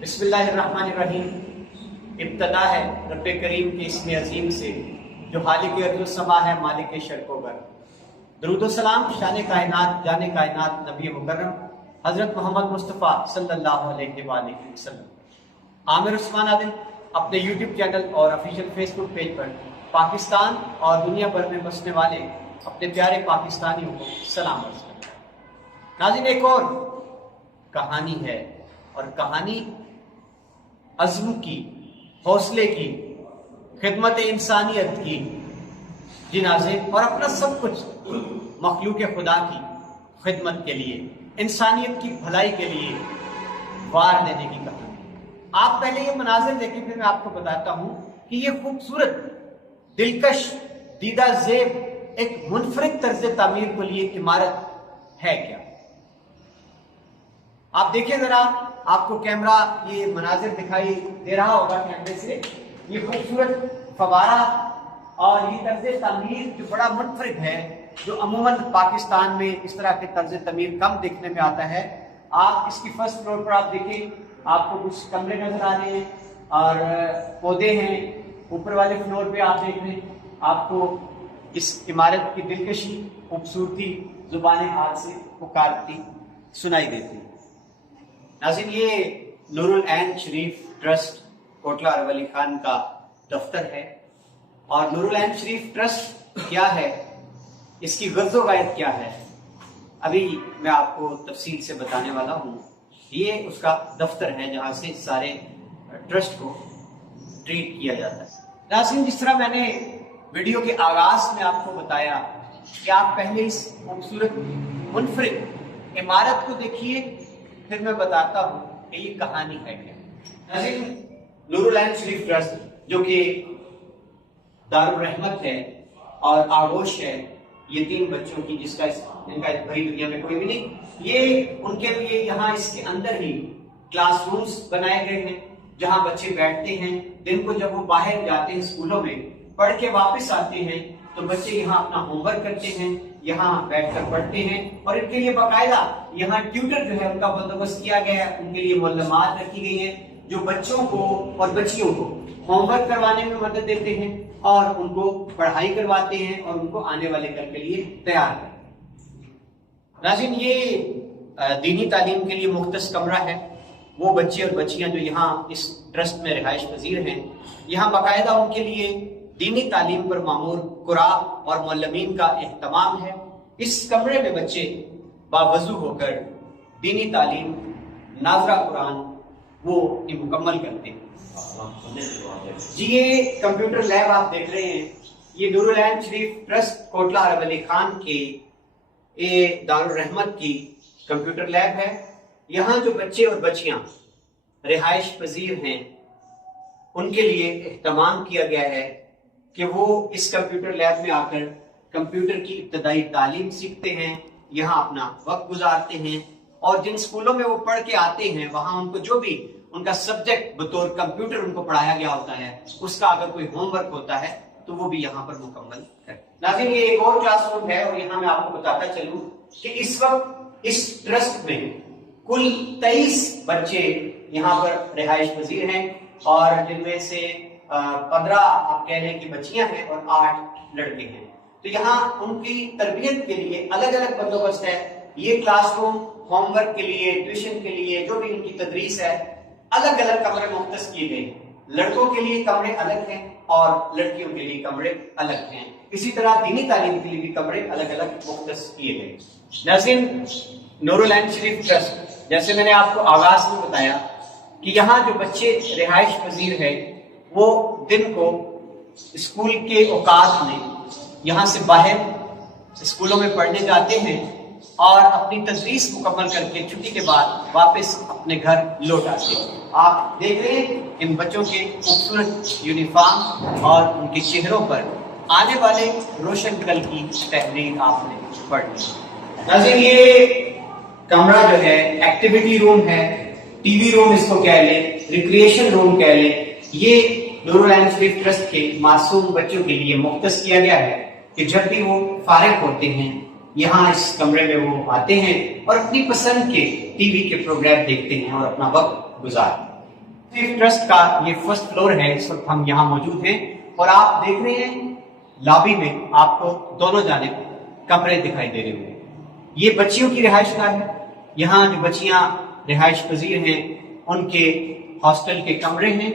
بسم اللہ الرحمن الرحیم۔ ابتدا ہے رب کریم کے اسم عظیم سے جو خالق ارض و سما ہے، مالک شرق و گر۔ درود و سلام شان کائنات جان کائنات نبی مکرم حضرت محمد مصطفیٰ صلی اللہ علیہ وآلہ وسلم۔ عامر عثمان عادل اپنے یوٹیوب چینل اور آفیشیل فیس بک پیج پر پاکستان اور دنیا بھر میں بسنے والے اپنے پیارے پاکستانیوں کو سلام عرض کرتا ہے۔ ناظرین، ایک اور کہانی ہے، اور کہانی عزم کی، حوصلے کی، خدمت انسانیت کی، جی ناظرین، اور اپنا سب کچھ مخلوق خدا کی خدمت کے لیے، انسانیت کی بھلائی کے لیے وار دینے کی کہانی۔ آپ پہلے یہ مناظر دیکھیں، پھر میں آپ کو بتاتا ہوں کہ یہ خوبصورت، دلکش، دیدہ زیب، ایک منفرد طرز تعمیر کو لیے عمارت ہے کیا۔ آپ دیکھیں ذرا، آپ کو کیمرہ یہ مناظر دکھائی دے رہا ہوگا کیمرے سے، یہ خوبصورت فوارہ اور یہ طرز تعمیر جو بڑا منفرد ہے، جو عموماً پاکستان میں اس طرح کے طرز تعمیر کم دیکھنے میں آتا ہے۔ آپ اس کی فرسٹ فلور پر آپ دیکھیں، آپ کو کچھ کمرے نظر آ رہے ہیں اور پودے ہیں۔ اوپر والے فلور پہ آپ دیکھ لیں، آپ کو اس عمارت کی دلکشی، خوبصورتی زبان حال سے پکارتی سنائی دیتی۔ ناظرین، یہ نور العین شریف ٹرسٹ کوٹلہ ارولّی خان کا دفتر ہے، اور نور العین شریف ٹرسٹ کیا ہے، اس کی غرض و غایت کیا ہے، ابھی میں آپ کو تفصیل سے بتانے والا ہوں۔ یہ اس کا دفتر ہے جہاں سے سارے ٹرسٹ کو ٹریٹ کیا جاتا ہے۔ ناظرین، جس طرح میں نے ویڈیو کے آغاز میں آپ کو بتایا کہ آپ پہلے اس خوبصورت منفرد عمارت کو دیکھیے، پھر میں بتاتا ہوں کہ یہ کہانی ہے کیا۔ ناظرین، نور العین شریف ٹرسٹ جو کہ دارالرحمت ہے اور آغوش ہے یتیم بچوں کی، جس کا ان کا بھری دنیا میں کوئی بھی نہیں، یہ ان کے لیے یہاں اس کے اندر ہی کلاس رومز بنائے گئے ہیں جہاں بچے بیٹھتے ہیں۔ دن کو جب وہ باہر جاتے ہیں اسکولوں میں، پڑھ کے واپس آتے ہیں تو بچے یہاں اپنا ہوم ورک کرتے ہیں، یہاں بیٹھ کر پڑھتے ہیں، اور ان کے لیے باقاعدہ یہاں ٹیوٹر جو ہے ان کا بندوبست کیا گیا ہے، ان کے لیے معلومات رکھی گئی ہیں جو بچوں کو اور بچیوں کو ہوم ورک کروانے میں مدد دیتے ہیں اور ان کو پڑھائی کرواتے ہیں اور ان کو آنے والے کل کے لیے تیار کرتے ہیں۔ ناظرین، یہ دینی تعلیم کے لیے مختص کمرہ ہے۔ وہ بچے اور بچیاں جو یہاں اس ٹرسٹ میں رہائش پذیر ہیں، یہاں باقاعدہ ان کے لیے دینی تعلیم پر معمور قراء اور معلمین کا اہتمام ہے۔ اس کمرے میں بچے باوضو ہو کر دینی تعلیم، ناظرہ قرآن وہ مکمل کرتے ہیں۔ جی، یہ کمپیوٹر لیب آپ دیکھ رہے ہیں، یہ نور العین شریف ٹرسٹ کوٹلہ ارولّی خان کے دارالرحمت کی کمپیوٹر لیب ہے۔ یہاں جو بچے اور بچیاں رہائش پذیر ہیں ان کے لیے اہتمام کیا گیا ہے کہ وہ اس کمپیوٹر لیب میں آ کر کمپیوٹر کی ابتدائی تعلیم سیکھتے ہیں، یہاں اپنا وقت گزارتے ہیں، اور جن سکولوں میں وہ پڑھ کے آتے ہیں وہاں ان کو جو بھی ان کا سبجیکٹ بطور کمپیوٹر ان کو پڑھایا گیا ہوتا ہے، اس کا اگر کوئی ہوم ورک ہوتا ہے تو وہ بھی یہاں پر مکمل کرتے ہیں۔ ناظرین، یہ ایک اور کلاس روم ہے، اور یہاں میں آپ کو بتاتا چلوں کہ اس وقت اس ٹرسٹ میں کل 23 بچے یہاں پر رہائش پذیر ہیں، اور جن میں سے 15 آپ کہہ لیں کہ بچیاں ہیں اور 8 لڑکے ہیں۔ تو یہاں ان کی تربیت کے لیے الگ الگ بندوبست ہے۔ یہ کلاس روم ہوم ورک کے لیے، ٹیوشن کے لیے، جو بھی ان کی تدریس ہے، الگ الگ کمرے مختص کیے گئے ہیں۔ لڑکوں کے لیے کمرے الگ ہیں اور لڑکیوں کے لیے کمرے الگ ہیں۔ اسی طرح دینی تعلیم کے لیے بھی کمرے الگ الگ مختص کیے گئے۔ ناظرین، نور العین شریف ٹرسٹ، جیسے میں نے آپ کو آغاز میں بتایا کہ یہاں جو بچے رہائش پذیر ہیں وہ دن کو اسکول کے اوقات میں یہاں سے باہر اسکولوں میں پڑھنے جاتے ہیں اور اپنی تدریس مکمل کر کے چھٹی کے بعد واپس اپنے گھر لوٹ آتے ہیں۔ آپ دیکھ رہے ہیں ان بچوں کے خوبصورت یونیفارم اور ان کے چہروں پر آنے والے روشن کل کی تحریر آپ نے پڑھ لی۔ ناظرین، یہ کمرہ جو ہے ایکٹیویٹی روم ہے، ٹی وی روم اس کو کہہ لیں، ریکریشن روم کہہ لیں۔ یہ نور العین شریف ٹرسٹ کے معصوم بچوں کے لیے مختص کیا گیا ہے کہ جب بھی وہ فارغ ہوتے ہیں یہاں اس کمرے میں وہ آتے ہیں اور اپنی پسند کے ٹی وی کے پروگرام دیکھتے ہیں اور اپنا وقت گزارتے ہیں۔ ٹرسٹ کا یہ فرسٹ فلور ہے، اس وقت ہم یہاں موجود ہیں اور آپ دیکھ رہے ہیں لابی میں آپ کو دونوں جانب کمرے دکھائی دے رہے ہوں گے. یہ بچیوں کی رہائش گاہ ہے. یہاں جو بچیاں رہائش پذیر ہیں ان کے ہاسٹل کے کمرے ہیں.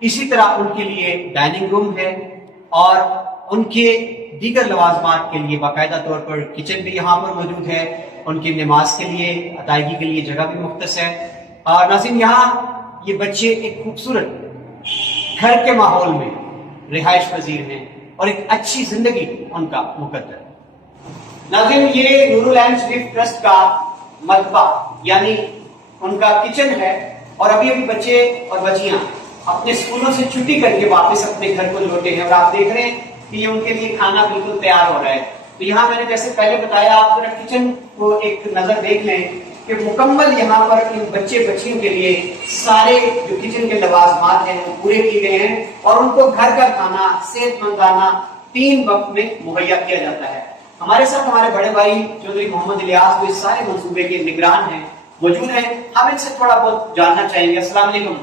اسی طرح ان کے لیے ڈائننگ روم ہے اور ان کے دیگر لوازمات کے لیے باقاعدہ طور پر کچن بھی یہاں پر موجود ہے. ان کی نماز کے لیے ادائیگی کے لیے جگہ بھی مختص ہے. اور ناظرین یہاں یہ بچے ایک خوبصورت گھر کے ماحول میں رہائش پذیر ہیں اور ایک اچھی زندگی ان کا مقدر ہے. ناظرین یہ نور العین شریف ٹرسٹ کا مطبخ یعنی ان کا کچن ہے اور ابھی بچے اور بچیاں اپنے اسکولوں سے چھٹی کر کے واپس اپنے گھر کو لوٹے ہیں اور آپ دیکھ رہے ہیں کہ یہ ان کے لیے کھانا بالکل تیار ہو رہا ہے. تو یہاں میں نے جیسے پہلے بتایا آپ ذرا کچن کو ایک نظر دیکھ لیں کہ مکمل یہاں پر ان بچے بچیوں کے لیے سارے جو کچن کے لوازمات ہیں وہ پورے کیے گئے ہیں اور ان کو گھر کا کھانا صحت مندانہ 3 وقت میں مہیا کیا جاتا ہے. ہمارے ساتھ ہمارے بڑے بھائی چودھری محمد الیاس جو اس سارے منصوبے کے نگران ہیں موجود ہیں. ہم ان سے تھوڑا بہت جاننا چاہیں گے. السلام علیکم.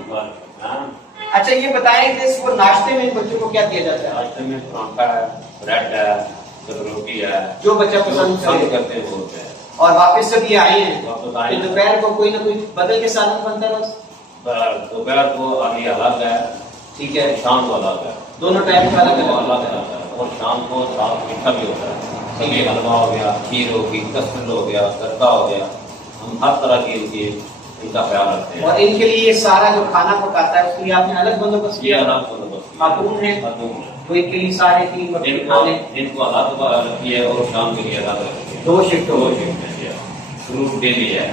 اچھا یہ بتائیں کہ صبح ناشتے میں ان بچوں کو کیا دیا جاتا ہے؟ ناشتے میں پراٹھا ہے، بریڈ ہے، روٹی ہے، جو بچہ پسند کرتے ہیں وہ ہوتا ہے. اور واپس جب یہ آئے ہیں تو دوپہر کو کوئی نہ کوئی بدل کے سالن بنتا ہے. دوپہر کو ابھی الگ ہے، ٹھیک ہے، شام کو الگ ہے، دونوں ٹائم کا الگ الگ ہے اور شام کو ساتھ میٹھا بھی ہوتا ہے. کبھی حلوہ ہو گیا، کھیر ہو گئی، کسٹرڈ ہو گیا، گدا ہو گیا. ہم ہر طرح کی ان کا خیال رکھتے ہیں. اور ان کے لیے سارا جو کھانا پکاتا ہے اس کے لیے آپ نے الگ بندوبست کیا؟ الگ بندوبست خاتون ہے تو ان کے لیے سارے ان کو الگ رکھی ہے اور شام کے لیے الگ رکھی ہے. 2 شفٹ ہے. فروٹ ڈیلی ہے،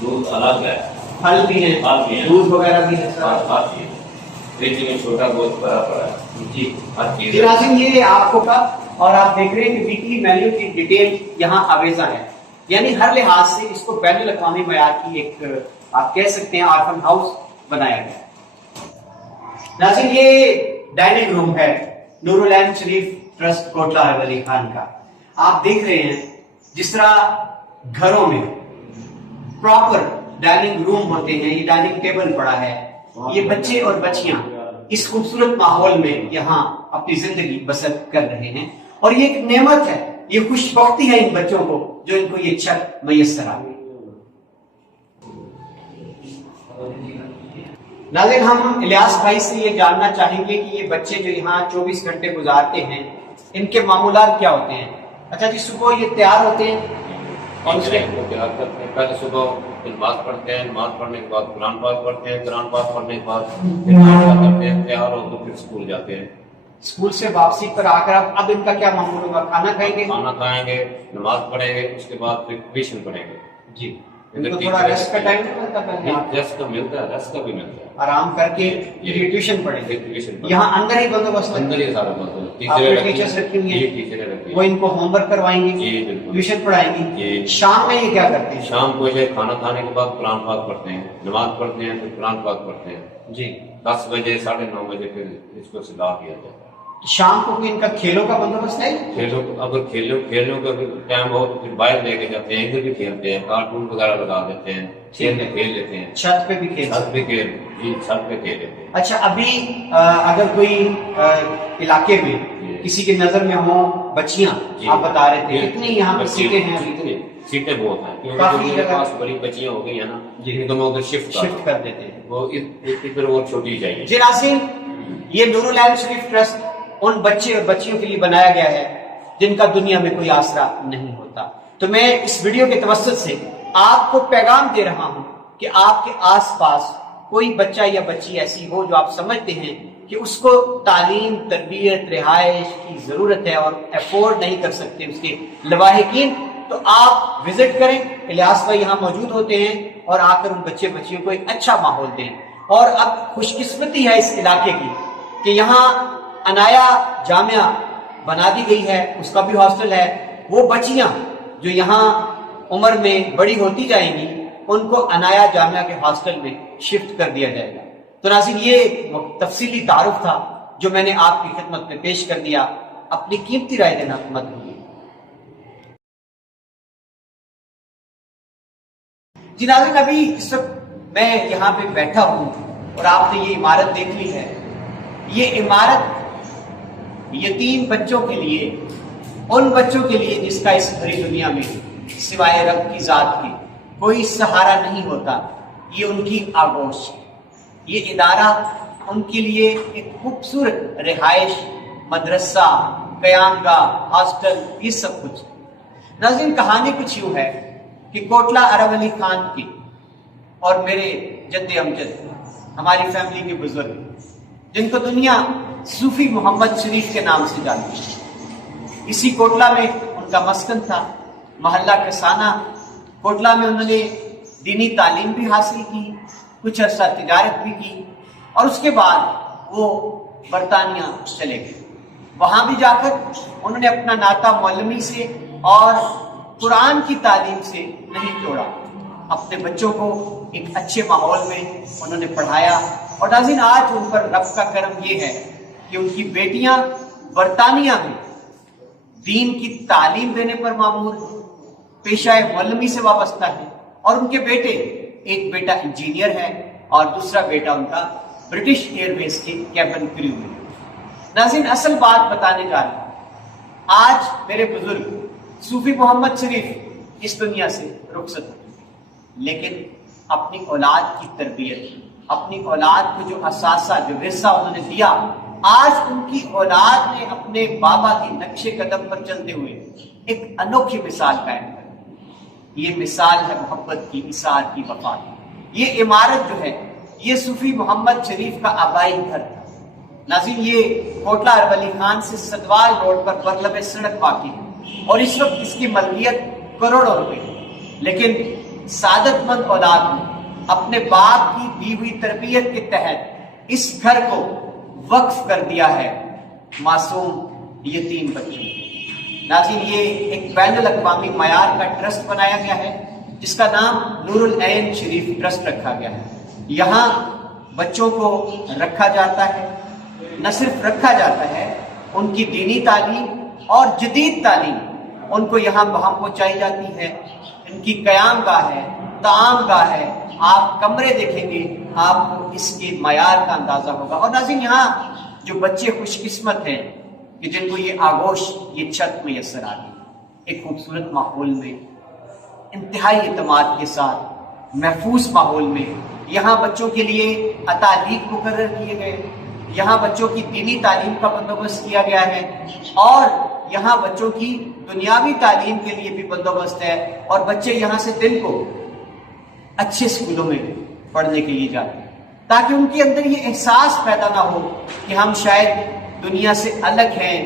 دودھ الگ ہے، پھل بھی ہیں، دودھ وغیرہ بھی ہے. ہر چیز فریج میں چھوٹا گوشت بھرا پڑا ہے. جی ہر چیز ناظرین یہ آپ کو کا اور آپ دیکھ رہے ہیں کہ ویکلی مینیو کی ڈیٹیل یہاں آویزہ ہے. یعنی ہر لحاظ سے اس کو بین الاقوامی معیار کی ایک آپ کہہ سکتے ہیں آرفن ہاؤس بنایا گیا. ناظرین یہ ڈائننگ روم ہے نور العین شریف ٹرسٹ کوٹلہ ولی خان کا. آپ دیکھ رہے ہیں جس طرح گھروں میں پراپر ڈائننگ روم ہوتے ہیں، یہ ڈائننگ ٹیبل پڑا ہے. یہ بچے اور بچیاں اس خوبصورت ماحول میں یہاں اپنی زندگی بسر کر رہے ہیں اور یہ ایک نعمت ہے، یہ خوش بختی ہے ان بچوں کو جو ان کو یہ چھت میسر آ گئی. ناظرین ہم الیاس بھائی سے یہ جاننا چاہیں گے کہ یہ بچے جو یہاں 24 گھنٹے گزارتے ہیں ان کے معمولات کیا ہوتے ہیں. اچھا جی صبح یہ تیار ہوتے ہیں اور اس کو تیار کرتے ہیں. پہلے صبح نماز پڑھتے ہیں، نماز پڑھنے کے بعد قرآن پاک پڑھتے ہیں، قرآن پاک پڑھنے کے بعد پھر ناشتہ کرتے ہیں، تیار ہو تو پھر اسکول جاتے ہیں. اسکول سے واپسی پر آ کر اب ان کا کیا معمول ہوگا؟ کھانا کھائیں گے؟ کھانا کھائیں گے، نماز پڑھیں گے، اس کے بعد پھر ٹیوشن پڑھیں گے. جی ان کو تھوڑا ریسٹ کا ٹائم نہیں ملتا؟ پہلے ریسٹ کا ملتا ہے، ریسٹ کا بھی ملتا ہے. آرام کر کے یہ ٹیوشن پڑھیں گے. ٹیوشن یہاں اندر ہی بندوبست اندر ہی سارا ٹیچرز رکھی ہوئی ہیں، وہ ان کو ہوم ورک کروائیں گے، ٹیوشن پڑھائیں گے. شام میں یہ کیا کرتے ہیں؟ شام کو کھانا کھانے کے بعد قرآن پاک پڑھتے ہیں، نماز پڑھتے ہیں، پھر قرآن پاک پڑھتے ہیں. جی 10 بجے 9:30 بجے پھر اس کو سلا کیا جاتا ہے. شام کو ان کا کھیلوں کا بندوبست ہے؟ اگر کھیلوں کا ٹائم ہو تو پھر باہر لے کے جاتے ہیں، ادھر بھی کھیلتے ہیں، کارٹون وغیرہ لگا دیتے ہیں، کھیل لیتے ہیں. چھت پہ بھی چھت پہ کھیل لیتے ہیں. اچھا ابھی اگر کوئی علاقے میں کسی کی نظر میں ہو بچیاں، آپ بتا رہے تھے کتنی یہاں پر سیٹیں ہیں؟ سیٹیں بہت ہیں کیونکہ میرے پاس بڑی بچیاں ہو گئی ہیں نا، جن کو میں ادھر شفٹ کر دیتے ہیں. وہ ادھر وہ چھوٹی چاہیے. جی ناظرین یہ نور العین شریف ٹرسٹ ان بچے اور بچیوں کے لیے بنایا گیا ہے جن کا دنیا میں کوئی آسرا نہیں ہوتا. تو میں اس ویڈیو کے توسط سے آپ کو پیغام دے رہا ہوں کہ آپ کے آس پاس کوئی بچہ یا بچی ایسی ہو جو آپ سمجھتے ہیں کہ اس کو تعلیم، تربیت، رہائش کی ضرورت ہے اور افورڈ نہیں کر سکتے اس کے لواحقین، تو آپ وزٹ کریں. الیاس بھائی یہاں موجود ہوتے ہیں اور آ کر ان بچے بچیوں کو ایک اچھا ماحول دیں. اور اب خوش قسمتی ہے اس علاقے کی کہ یہاں عنایا جامعہ بنا دی گئی ہے، اس کا بھی ہاسٹل ہے. وہ بچیاں جو یہاں عمر میں بڑی ہوتی جائیں گی ان کو عنایا جامعہ کے ہاسٹل میں شفٹ کر دیا جائے گا. تو ناظرین یہ تفصیلی تعارف تھا جو میں نے آپ کی خدمت میں پیش کر دیا. اپنی قیمتی رائے دینا مت بھولیے. جی ناظرین ابھی اس وقت میں یہاں پہ بیٹھا ہوں اور آپ نے یہ عمارت دیکھ لی ہے، یہ عمارت یتیم بچوں کے لیے، ان بچوں کے لیے جس کا اس بھری دنیا میں سوائے رب کی ذات کے کوئی سہارا نہیں ہوتا، یہ ان کی آغوش ہے۔ یہ ادارہ ان کے لیے ایک خوبصورت رہائش، مدرسہ، قیام گاہ، ہاسٹل، یہ سب کچھ۔ ناظرین، کہانی کچھ یوں ہے کہ کوٹلہ عرب علی خان کی اور میرے جد امجد، ہماری فیملی کے بزرگ، جن کو دنیا صوفی محمد شریف کے نام سے جانتی ہے، اسی کوٹلہ میں ان کا مسکن تھا، محلہ کسانہ۔ کوٹلہ میں انہوں نے دینی تعلیم بھی حاصل کی، کچھ عرصہ تجارت بھی کی، اور اس کے بعد وہ برطانیہ چلے گئے۔ وہاں بھی جا کر انہوں نے اپنا ناطہ مولوی سے اور قرآن کی تعلیم سے نہیں توڑا، اپنے بچوں کو ایک اچھے ماحول میں انہوں نے پڑھایا۔ اور ناظرین، آج ان پر رب کا کرم یہ ہے کہ ان کی بیٹیاں برطانیہ میں دین کی تعلیم دینے پر مامور ہیں، پیشہ مولوی سے وابستہ ہے، اور ان کے بیٹے، ایک بیٹا انجینئر ہے اور دوسرا بیٹا ان کا برٹش ایئر ویز کے کیبن کریو میں۔ ناظرین، اصل بات بتانے جا رہے ہیں، آج میرے بزرگ صوفی محمد شریف اس دنیا سے رخصت ہوئے، لیکن اپنی اولاد کی تربیت، اپنی اولاد کو جو اثاثہ، جو ورثہ انہوں نے دیا، آج ان کی اولاد نے اپنے بابا کے نقش قدم پر چلتے ہوئے ایک انوکھی مثال قائم کر۔ یہ مثال ہے محبت کی، اثار کی، وفا کی۔ یہ عمارت جو ہے، یہ صوفی محمد شریف کا آبائی گھر تھا۔ ناظرین، یہ کوٹلہ عرب علی خان سے سدوال روڈ پر برلب سڑک واقع ہے، اور اس وقت اس کی ملکیت کروڑوں روپے، لیکن سعادت مند اولاد نے اپنے باپ کی دی ہوئی تربیت کے تحت اس گھر کو وقف کر دیا ہے معصوم یتیم بچوں۔ ناظرین، یہ ایک بین الاقوامی معیار کا ٹرسٹ بنایا گیا ہے، جس کا نام نور العین شریف ٹرسٹ رکھا گیا ہے۔ یہاں بچوں کو رکھا جاتا ہے، نہ صرف رکھا جاتا ہے، ان کی دینی تعلیم اور جدید تعلیم ان کو یہاں وہاں پہنچائی جاتی ہے۔ ان کی قیام گاہ ہے، طعام گاہ ہے، آپ کمرے دیکھیں گے، آپ کو اس کے معیار کا اندازہ ہوگا۔ اور ناظرین، یہاں جو بچے خوش قسمت ہیں کہ جن کو یہ آغوش، یہ چھت میسر آ گئی، ایک خوبصورت ماحول میں، انتہائی اعتماد کے ساتھ، محفوظ ماحول میں، یہاں بچوں کے لیے اطالب مقرر کیے گئے، یہاں بچوں کی دینی تعلیم کا بندوبست کیا گیا ہے، اور یہاں بچوں کی دنیاوی تعلیم کے لیے بھی بندوبست ہے، اور بچے یہاں سے دن کو اچھے اسکولوں میں پڑھنے کے لیے جاتے ہیں، تاکہ ان کے اندر یہ احساس پیدا نہ ہو کہ ہم شاید دنیا سے الگ ہیں،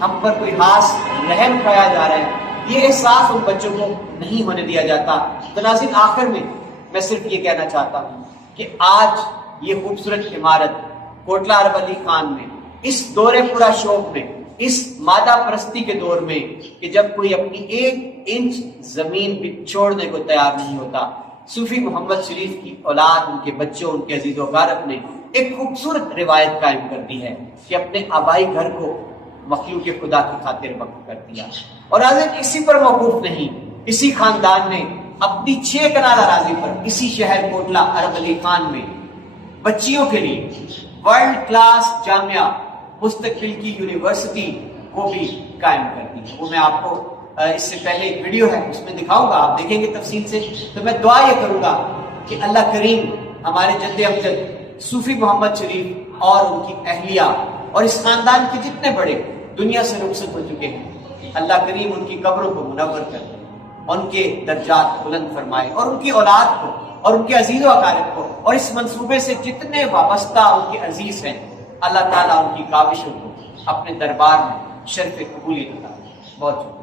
ہم پر کوئی خاص رحم کھایا جا رہا ہے۔ یہ احساس ان بچوں کو نہیں ہونے دیا جاتا۔ تو ناظرین، آخر میں صرف یہ کہنا چاہتا ہوں کہ آج یہ خوبصورت عمارت کوٹلہ عرب علی خان میں، اس دور پورا شوق میں، اس مادہ پرستی کے دور میں، کہ جب کوئی اپنی 1 انچ زمین بھی چھوڑنے کو تیار نہیں ہوتا، صوفی محمد شریف کی اولاد، ان کے بچوں، ان کے عزیز و اقارب نے ایک خوبصورت روایت قائم کر دی ہے کہ اپنے آبائی گھر کو مخلوق خدا کی خاطر وقف کر دیا۔ اور آج اسی پر موقوف نہیں، اسی خاندان نے اپنی 6 کنال اراضی پر، اسی شہر کوٹلہ عرب علی خان میں بچیوں کے لیے ورلڈ کلاس جامعہ، مستقبل کی یونیورسٹی کو بھی قائم کر دی۔ وہ میں آپ کو اس سے پہلے ایک ویڈیو ہے، اس میں دکھاؤں گا، آپ دیکھیں گے تفصیل سے۔ تو میں دعا یہ کروں گا کہ اللہ کریم ہمارے جد امجد صوفی محمد شریف اور ان کی اہلیہ اور اس خاندان کے جتنے بڑے دنیا سے رخصت ہو چکے ہیں، اللہ کریم ان کی قبروں کو منور کر دے، ان کے درجات بلند فرمائے، اور ان کی اولاد کو اور ان کے عزیز و اقارب کو اور اس منصوبے سے جتنے وابستہ ان کے عزیز ہیں، اللہ تعالیٰ ان کی کاوشوں کو اپنے دربار میں شرف قبولیت عطا فرمائے۔ بہت شکریہ۔